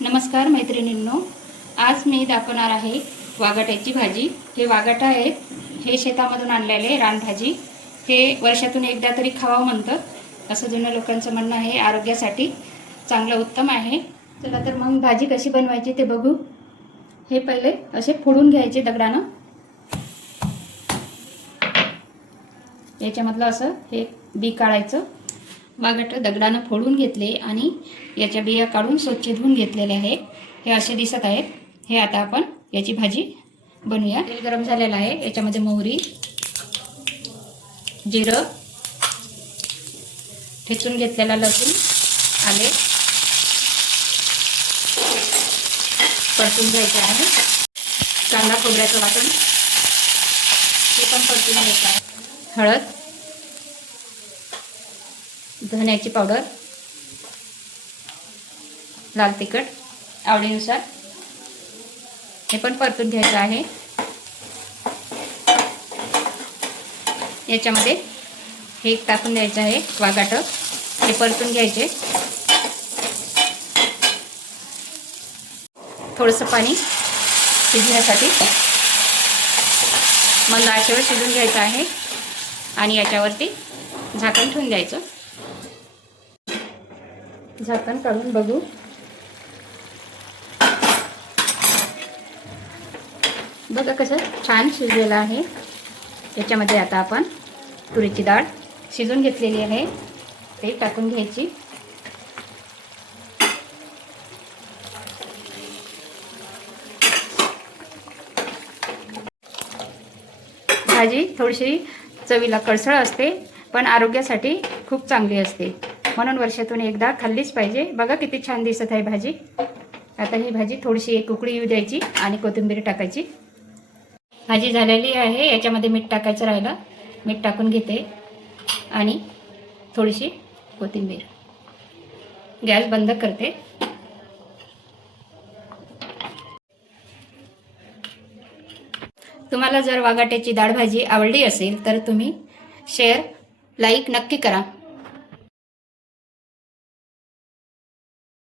नमस्कार मैत्रिणींनो, आज मी दाखवणार आहे वागाट्याची भाजी। हे वागाटा आहेत, हे शेतामधून आणलेले रानभाजी। हे वर्षातून एकदा तरी खावं म्हणतात, असं जुन्या लोकांचं म्हणणं आहे। आरोग्यासाठी चांगलं उत्तम आहे। चला तर मग भाजी कशी बनवायची ते बघू। हे पहिले असे फोडून घ्यायचे दगडानं। याच्यामधलं असं हे बी काढायचं। वागाट दगडानं फोडून घेतले आणि याच्या बिया काढून स्वच्छ धुवून घेतलेले आहे। हे असे दिसत आहेत। हे आता आपण याची भाजी बनवूया। तेल गरम झालेलं आहे, याच्यामध्ये मोहरी, जिरं, ठेचून घेतलेला लसूण, आले परतून घ्यायचे आहे। कांदा खोबऱ्याचं वाटण हे पण परतून घ्यायचं आहे। हळद, धन्याची पावडर, लाल तिखट आवडीनुसार हे पण परतून घ्यायचं आहे। याच्यामध्ये हे टाकून द्यायचं आहे वागाट, हे परतून घ्यायचे। थोडंसं पाणी शिजण्यासाठी मंद आचेवर शिजून घ्यायचं आहे आणि याच्यावरती झाकण ठेवून द्यायचं। झाकण काढून बघू। बघा कसं छान शिजलेलं आहे। याच्यामध्ये आता आपण तुरीची डाळ शिजून घेतलेली आहे, ते टाकून घ्यायची। भाजी थोडीशी चवीला कळसळ असते, पण आरोग्यासाठी खूप चांगली असते, म्हणून वर्षातून एकदा खाल्लीच पाहिजे। बघा किती छान दिसत आहे भाजी। आता ही भाजी थोडीशी एक उकळी येऊ द्यायची आणि कोथिंबीर टाकायची। भाजी झालेली आहे, याच्यामध्ये मीठ टाकायचं राहिलं, मीठ टाकून घेते आणि थोडीशी कोथिंबीर। गॅस बंद करते। तुम्हाला जर वागाट्याची डाळ भाजी आवडली असेल तर तुम्ही शेअर, लाईक नक्की करा।